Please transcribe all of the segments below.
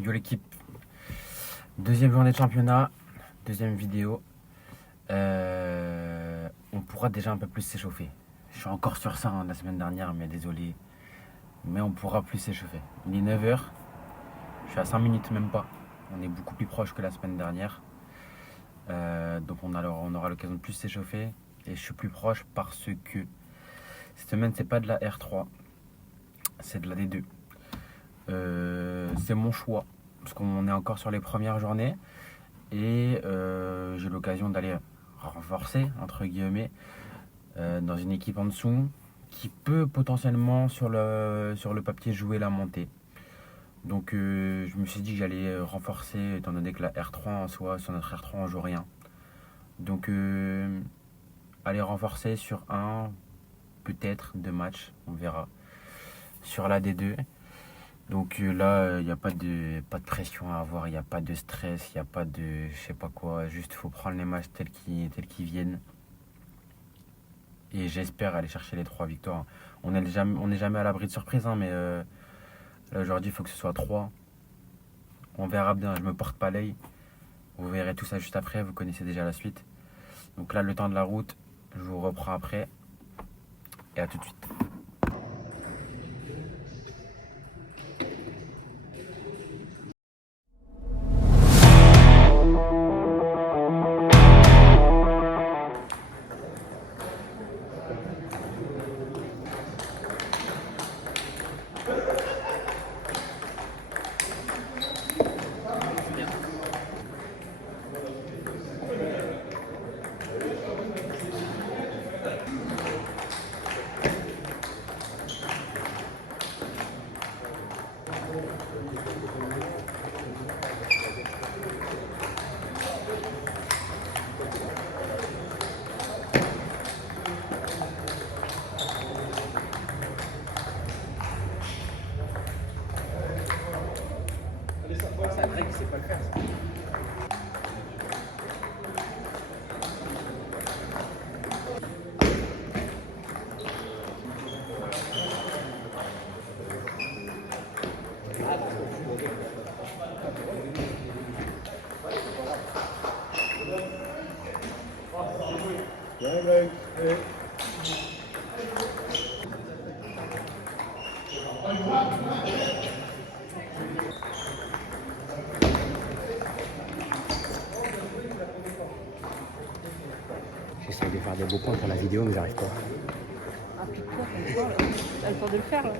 Yo l'équipe, deuxième journée de championnat, deuxième vidéo. On pourra déjà un peu plus s'échauffer. Je suis encore sur ça la semaine dernière, mais désolé. Mais on pourra plus s'échauffer. Il est 9h, je suis à 5 minutes même pas. On est beaucoup plus proche que la semaine dernière. Donc on aura l'occasion de plus s'échauffer. Et je suis plus proche parce que cette semaine c'est pas de la R3, c'est de la D2. C'est mon choix, parce qu'on est encore sur les premières journées. Et j'ai l'occasion d'aller renforcer, entre guillemets, dans une équipe en dessous qui peut potentiellement sur le papier jouer la montée. Donc je me suis dit que j'allais renforcer, étant donné que la R3 en soi, sur notre R3 on joue rien. Donc aller renforcer sur un, peut-être 2 matchs, on verra. Sur la D2. Donc là, il n'y a pas de pression à avoir, il n'y a pas de stress, il n'y a pas de je sais pas quoi. Juste, il faut prendre les matchs tels qu'ils viennent. Et j'espère aller chercher les 3 victoires. On n'est jamais à l'abri de surprise, hein, mais là aujourd'hui, il faut que ce soit 3. On verra bien, je me porte pas l'œil. Vous verrez tout ça juste après, vous connaissez déjà la suite. Donc là, le temps de la route, je vous reprends après. Et à tout de suite. C'est Greg qui sait pas le faire. J'essaie de faire des beaux points pour la vidéo, mais j'arrive pas. Ah putain, t'as le temps de le faire là.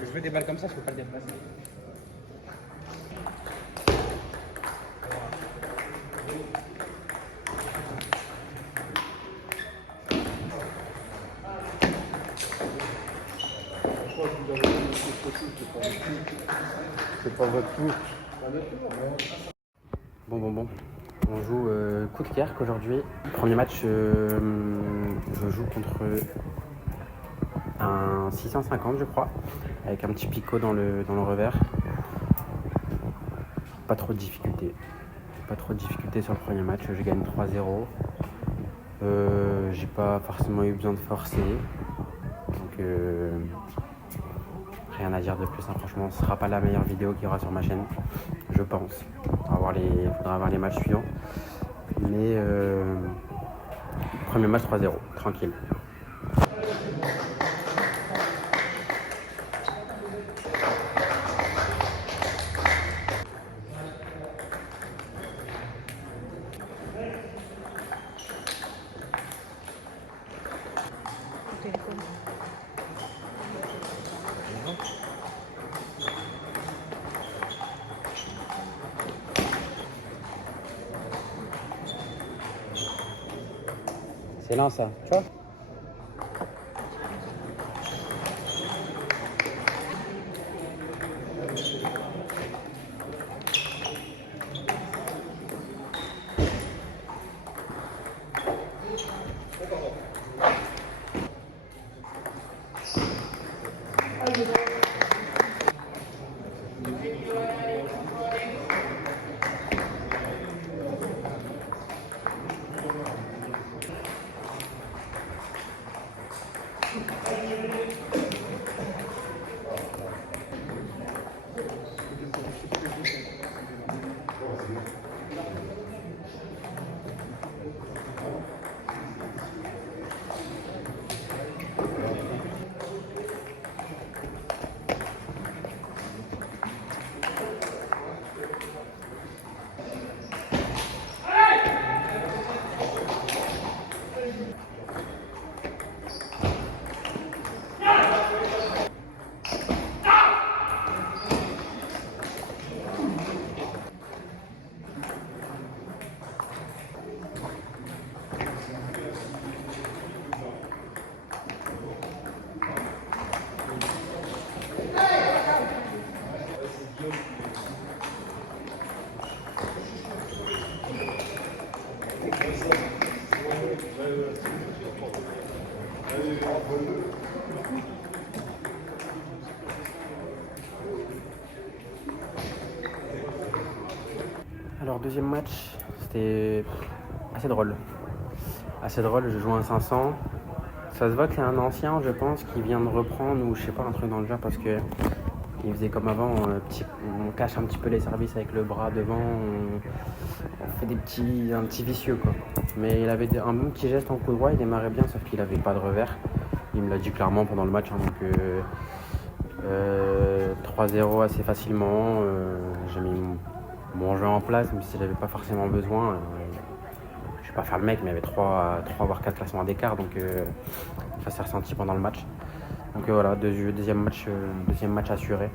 Je veux des balles comme ça, je peux pas le déplacer. C'est pas votre tour. Bon. On joue coup de Kerk aujourd'hui. Premier match, je joue contre un 650, je crois, avec un petit picot dans le revers. Pas trop de difficultés. Sur le premier match. Je gagne 3-0. J'ai pas forcément eu besoin de forcer. Donc rien à dire de plus, hein. Franchement, ce sera pas la meilleure vidéo qu'il y aura sur ma chaîne, je pense. Il faudra avoir les matchs suivants. Mais premier match 3-0, tranquille. C'est lent ça, tu vois. Alors deuxième match, c'était assez drôle. Assez drôle, je joue un 500. Ça se voit que c'est un ancien, je pense, qui vient de reprendre ou je sais pas, un truc dans le genre parce que il faisait comme avant, on cache un petit peu les services avec le bras devant, on fait un petit vicieux quoi. Mais il avait un bon petit geste en coup droit, il démarrait bien sauf qu'il avait pas de revers. Il me l'a dit clairement pendant le match, hein, donc 3-0 assez facilement. J'ai mis mon jeu en place, même si j'avais pas forcément besoin. Je vais pas faire le mec, mais il y avait 3 voire 4 classements d'écart, donc ça s'est ressenti pendant le match. Donc voilà, deuxième match assuré.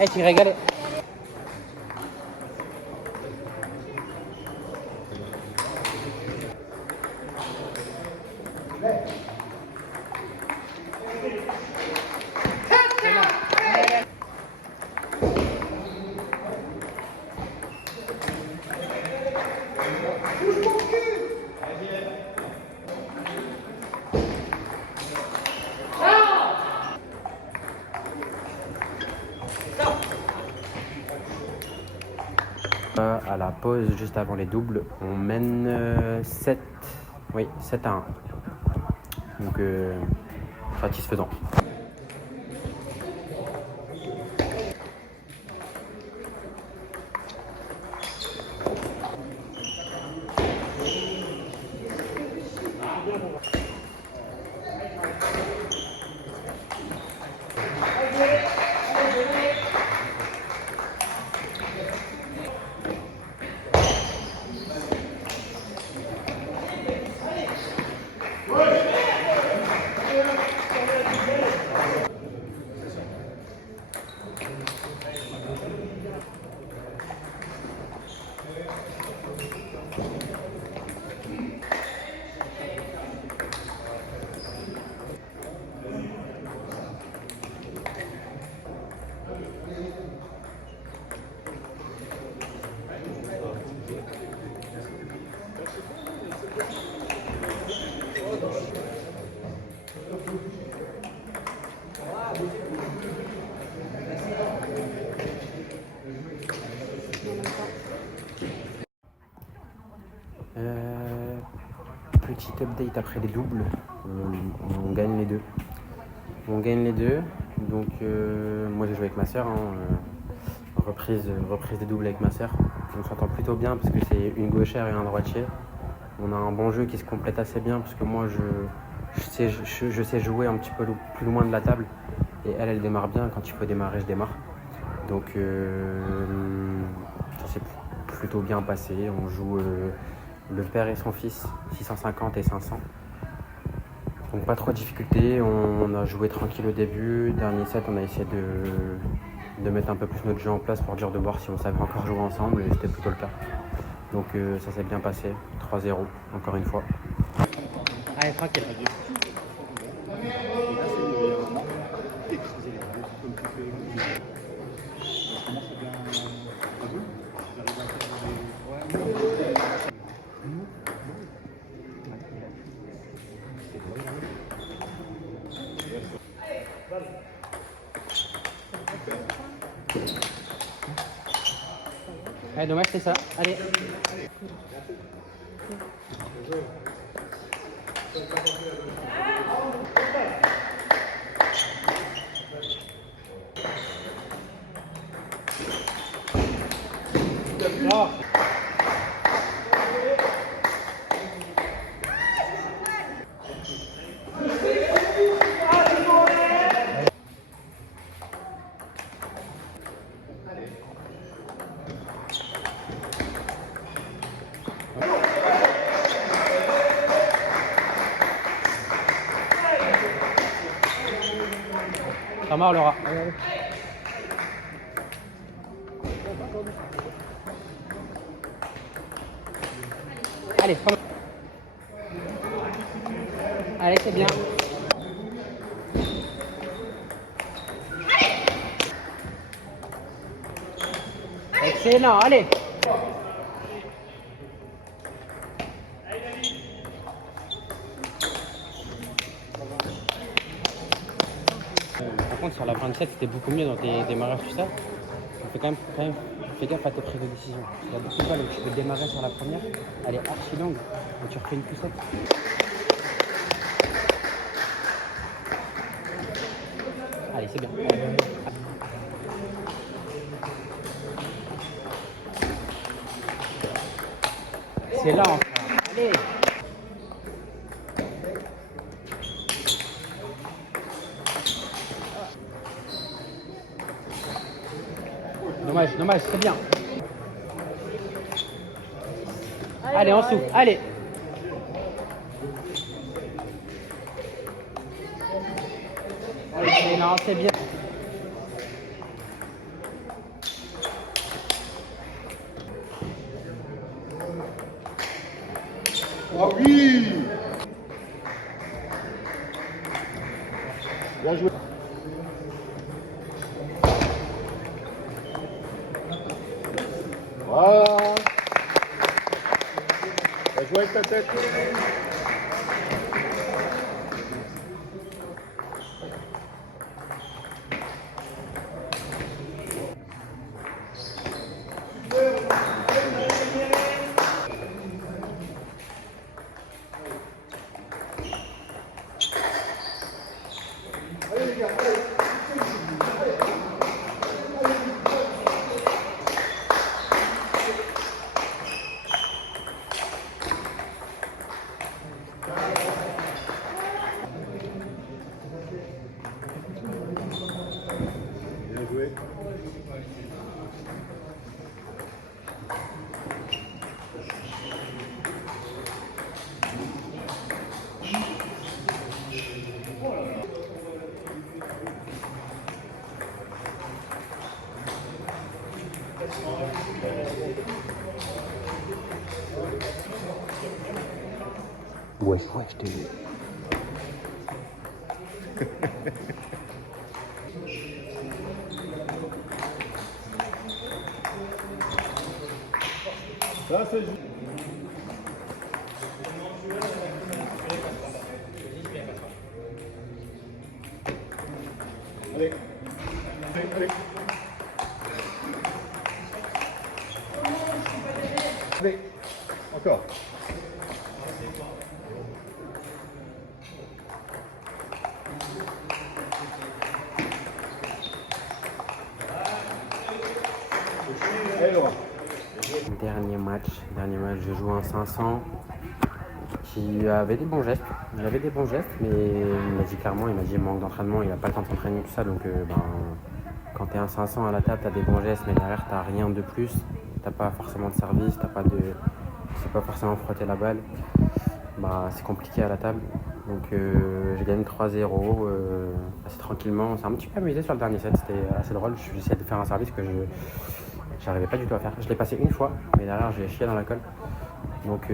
Hey, tu régales. À la pause, juste avant les doubles, on mène 7 à 1. Donc satisfaisant. Petit update après les doubles, on gagne les deux. Donc moi j'ai joué avec ma soeur, reprise des doubles avec ma soeur. On s'entend plutôt bien parce que c'est une gauchère et un droitier. On a un bon jeu qui se complète assez bien parce que moi je sais jouer un petit peu plus loin de la table et elle démarre bien. Quand il faut démarrer, je démarre. Donc ça s'est plutôt bien passé. On joue le père et son fils, 650 et 500. Donc pas trop de difficultés, on a joué tranquille au début. Dernier set, on a essayé de mettre un peu plus notre jeu en place pour dire de voir si on savait encore jouer ensemble et c'était plutôt le cas. Donc ça s'est bien passé, 3-0 encore une fois. Allez, tranquille. Allez, dommage, c'est ça. Allez. Oh. Temps mort, Laura. Allez, prends. Allez, c'est bien. Excellent, allez. Par contre, sur la 27, c'était beaucoup mieux dans tes démarrages, tout ça. Fais quand même, fais gaffe à tes prises de décision. Il y a beaucoup de balles où tu peux démarrer sur la première, elle est archi longue, où tu refais une poussette. Allez, c'est bien. C'est là, enfin. Allez. Dommage, dommage, c'est bien. Allez, on souffle, allez. Non, c'est bien. Oh oui! Bien joué. Voilà. Bien joué avec ta tête. Bien joué. Ouais, je t'ai vu. Ça, c'est juste. Allez. Allez. Allez. Encore. Allez, Laura. Dernier match, je joue un 500 qui avait des bons gestes. Il avait des bons gestes, mais il m'a dit clairement, il m'a dit manque d'entraînement, il n'a pas le temps de s'entraîner, tout ça. Donc quand tu es un 500 à la table, tu as des bons gestes, mais derrière, tu n'as rien de plus. Tu n'as pas forcément de service, tu sais pas forcément frotter la balle. C'est compliqué à la table. Donc j'ai gagné 3-0 assez tranquillement. On s'est un petit peu amusé sur le dernier set, c'était assez drôle. J'essayais de faire un service que j'arrivais pas du tout à faire. Je l'ai passé une fois, mais derrière j'ai chié dans la colle. Donc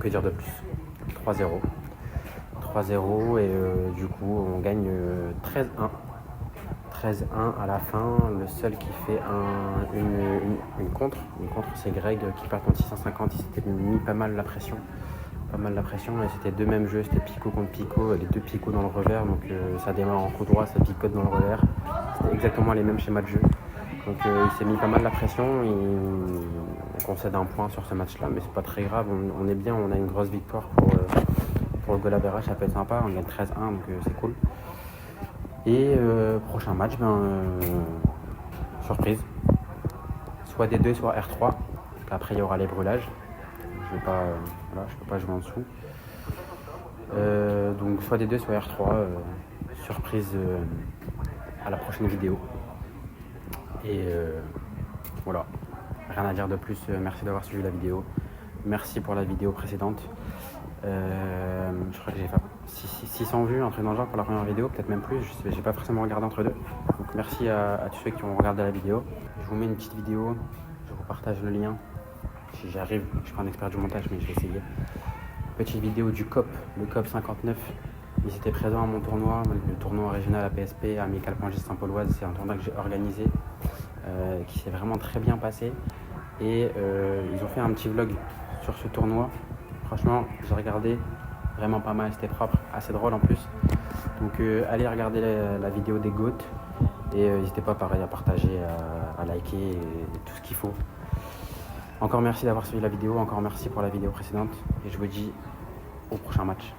que dire de plus, 3-0 et du coup on gagne 13-1 à la fin. Le seul qui fait une contre c'est Greg qui part en 650. Il s'était mis pas mal la pression et c'était deux mêmes jeux, c'était Picot contre Picot, les deux picots dans le revers, donc ça démarre en coup droit, ça picote dans le revers, c'était exactement les mêmes schémas de jeu. Donc il s'est mis pas mal la pression, on concède un point sur ce match là, mais c'est pas très grave, on est bien, on a une grosse victoire pour le goal average, ça peut être sympa, on gagne 13-1 donc c'est cool. Et prochain match, surprise, soit D2 soit R3, après il y aura les brûlages, je peux pas jouer en dessous. Donc soit D2 soit R3, surprise à la prochaine vidéo. Et voilà, rien à dire de plus, merci d'avoir suivi la vidéo, merci pour la vidéo précédente, je crois que j'ai 600 vues, un truc dans le genre pour la première vidéo, peut-être même plus, j'ai pas forcément regardé entre deux. Donc merci à tous ceux qui ont regardé la vidéo. Je vous mets une petite vidéo, je vous partage le lien. Si j'y arrive, je suis pas un expert du montage mais je vais essayer. Petite vidéo du COP, le COP 59. Ils étaient présents à mon tournoi, le tournoi régional APSP à Amical Pangis Saint-Pauloise. C'est un tournoi que j'ai organisé, qui s'est vraiment très bien passé. Et ils ont fait un petit vlog sur ce tournoi. Franchement, j'ai regardé, vraiment pas mal, c'était propre, assez drôle en plus. Donc allez regarder la vidéo des GOAT. Et n'hésitez pas pareil à partager, à liker et tout ce qu'il faut. Encore merci d'avoir suivi la vidéo, encore merci pour la vidéo précédente. Et je vous dis au prochain match.